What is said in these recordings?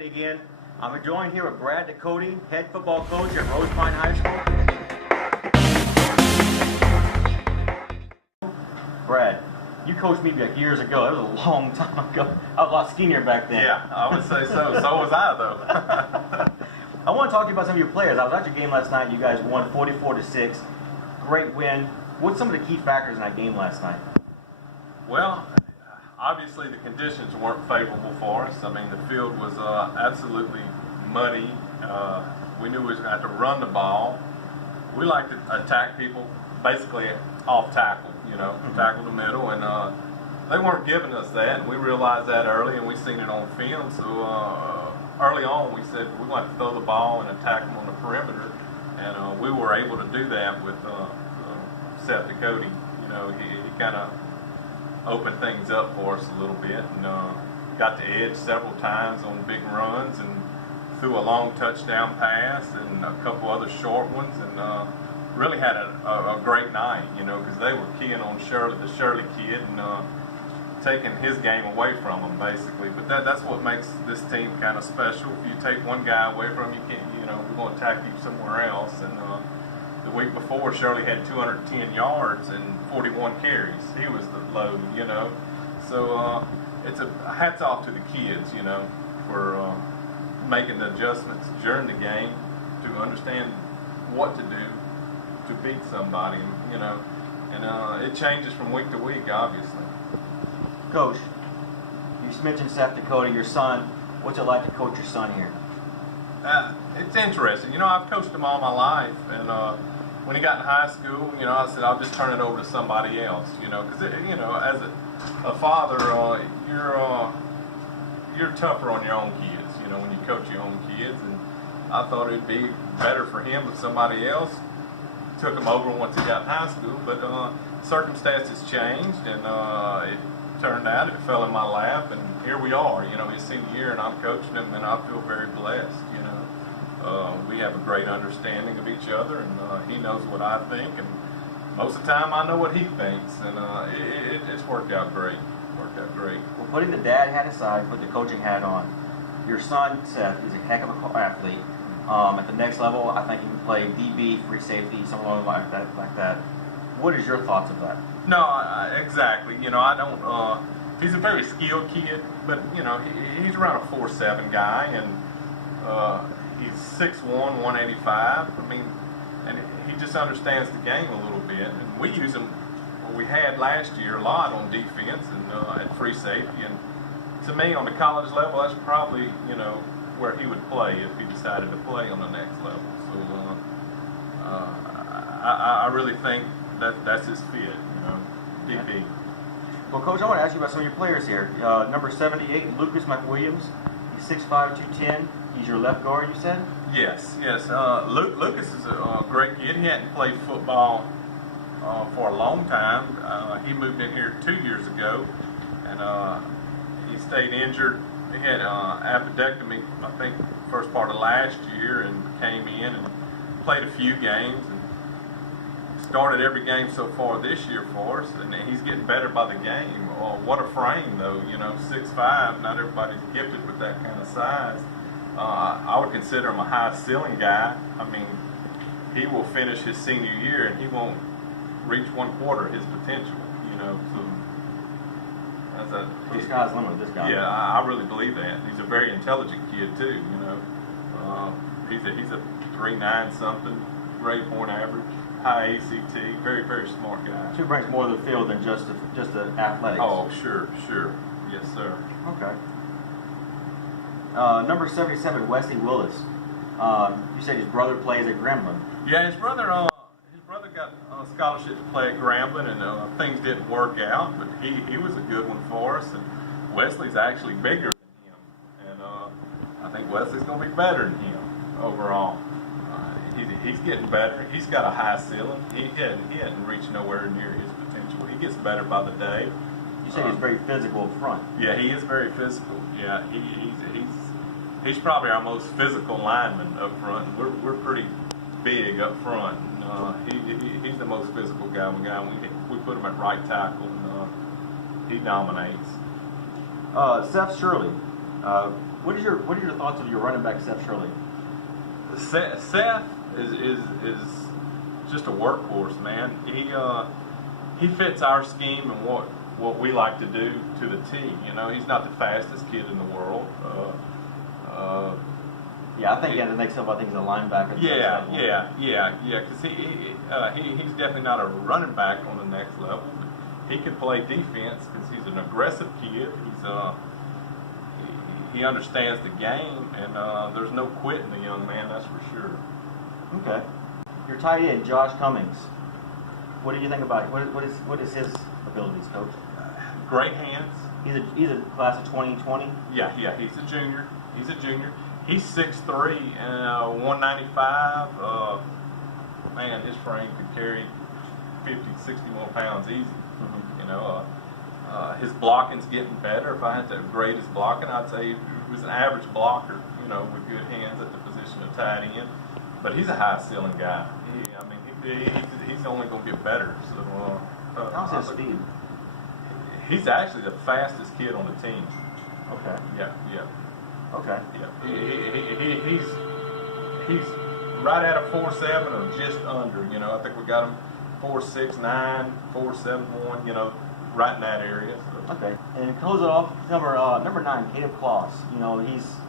Again, I'm joined here with Brad Ducote, head football coach at Rosepine High School. Brad, you coached me like years ago. That was a long time ago. I was a lot skinnier back then. Yeah, I would say so. So was I, though. I want to talk to you about some of your players. I was at your game last night. You guys won 44-6. Great win. What's some of the key factors in that game last night? Well, obviously the conditions weren't favorable for us. I mean, the field was absolutely muddy. We knew we was going to have to run the ball. We like to attack people basically off tackle, tackle the middle, and they weren't giving us that, and we realized that early, and we seen it on film. So early on, we said we're going to throw the ball and attack them on the perimeter, and we were able to do that with Seth Ducote. He kind of opened things up for us a little bit, and got the edge several times on big runs, and threw a long touchdown pass and a couple other short ones, and really had a great night, because they were keying on the Shirley kid, and taking his game away from him, basically. But that's what makes this team kind of special. If you take one guy away from him, you can't, we're going to attack you somewhere else. And the week before, Shirley had 210 yards and 41 carries. He was the load, So it's a hats off to the kids, for making the adjustments during the game to understand what to do to beat somebody, and it changes from week to week, obviously. Coach, you mentioned Seth Ducote, your son. What's it like to coach your son here? It's interesting. I've coached him all my life, and when he got in high school, I said I'll just turn it over to somebody else, because as a father, you're tougher on your own kids, when you coach your own kids, and I thought it'd be better for him if somebody else took him over once he got in high school, but circumstances changed, and it turned out, it fell in my lap, and here we are, his senior year, and I'm coaching him, and I feel very blessed, we have a great understanding of each other, and he knows what I think, and most of the time I know what he thinks, and it's worked out great. Well, putting the dad hat aside, put the coaching hat on, your son, Seth, is a heck of an athlete. At the next level, I think he can play DB, free safety, something like that. What is your thoughts of that? No, exactly. I don't. He's a very skilled kid, but he's around a 4'7" guy, and he's 6'1", 185. I mean, and he just understands the game a little bit. And we use him. Well, we had last year a lot on defense and at free safety. And to me, on the college level, that's probably where he would play if he decided to play on the next level. So I really think that's his fit, DB. Well, Coach, I want to ask you about some of your players here. Number 78, Lucas McWilliams. He's 6'5", 210. He's your left guard, you said? Yes. Lucas is a great kid. He hadn't played football for a long time. He moved in here 2 years ago, and he stayed injured. He had appendectomy, I think, first part of last year, and came in and played a few games and started every game so far this year for us, and he's getting better by the game. What a frame, though, 6'5", not everybody's gifted with that kind of size. I would consider him a high ceiling guy. I mean, he will finish his senior year and he won't reach 1/4 his potential, so This guy's limited, this guy. Yeah, I really believe that. He's a very intelligent kid too, He's a 3.9 something, grade point average, high ACT, very, very smart guy. So he brings more to the field than just the athletics. Oh, sure. Yes, sir. Okay. Number 77, Wesley Willis. You said his brother plays at Grambling. Yeah, his brother got a scholarship to play at Grambling, and things didn't work out, but he was a good one for us, and Wesley's actually bigger than him, and I think Wesley's going to be better than him overall. He's getting better. He's got a high ceiling. He hadn't reached nowhere near his potential. He gets better by the day. You said he's very physical up front. Yeah, he is very physical. Yeah, he's probably our most physical lineman up front. We're pretty big up front. He's the most physical guy we got. We put him at right tackle, and he dominates. Seth Shirley, What are your thoughts of your running back, Seth Shirley? Seth is just a workhorse, man. He fits our scheme and what we like to do to the T. You know, he's not the fastest kid in the world. Yeah, I think the next level, I think he's a linebacker. Yeah. Because he's definitely not a running back on the next level. He can play defense because he's an aggressive kid. He understands the game, and there's no quitting the young man, that's for sure. Okay. Your tight end, Josh Cummings. What do you think about it? What is his abilities, Coach? Great hands. He's a class of 2020. Yeah. He's a junior. He's 6'3" and 195. Man, his frame could carry 50, 60 more pounds easy. Mm-hmm. You know, his blocking's getting better. If I had to grade his blocking, I'd say he was an average blocker, you know, with good hands at the position of tight end. But he's a high ceiling guy. He's only going to get better. So, how's his speed? He's actually the fastest kid on the team. Okay. Yeah. Okay. Yeah. He's right at a 4.7 or just under. You know, I think we got him 4.69, 4.71. You know, right in that area. So. Okay. And close it off, number 9, Kaleb Clause. You know,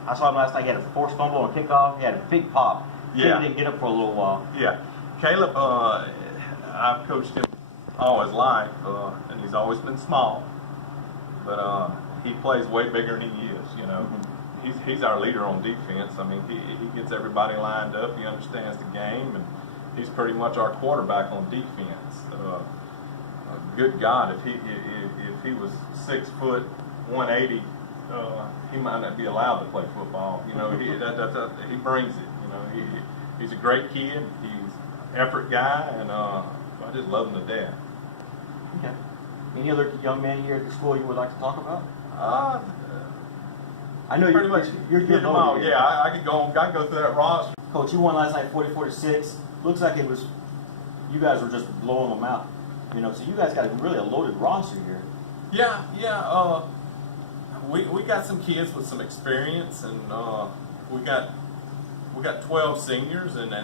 I saw him last night. He had a forced fumble on kickoff. He had a big pop. Yeah. He didn't get up for a little while. Yeah. Kaleb, I've coached him all his life, and he's always been small. But he plays way bigger than he is. You know. Mm-hmm. He's our leader on defense. I mean, he gets everybody lined up. He understands the game, and he's pretty much our quarterback on defense. Good God, if he was 6 foot 180, he might not be allowed to play football. You know, he brings it. You know, he's a great kid. He's an effort guy, and I just love him to death. Okay. Any other young men here at the school you would like to talk about? I know pretty much you're get them all. Yeah, I could go through that roster. Coach, you won last night 44-6. Looks like it was you guys were just blowing them out. You know, so you guys got really a loaded roster here. Yeah. We got some kids with some experience, and we got 12 seniors, and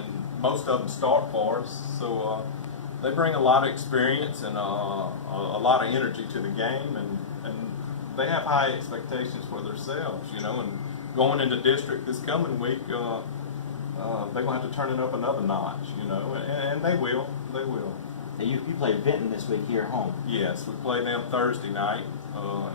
most of them start for us. So they bring a lot of experience and a lot of energy to the game, and they have high expectations for themselves, you know, and going into district this coming week, they're going to have to turn it up another notch, you know, and they will. And you play Benton this week here at home. Yes, we play them Thursday night.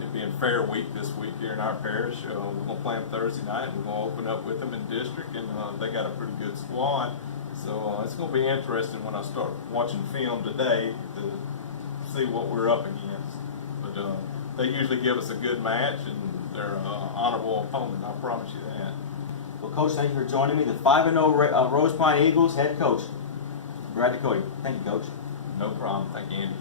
It being fair week this week here in our parish, we're going to play them Thursday night, and we're going to open up with them in district, and they got a pretty good squad. So it's going to be interesting when I start watching film today to see what we're up against. But they usually give us a good match, and they're an honorable opponent, I promise you that. Well, Coach, thank you for joining me. The 5-0 Rosepine Eagles head coach, Brad Ducote. Thank you, Coach. No problem. Thank you, Andy.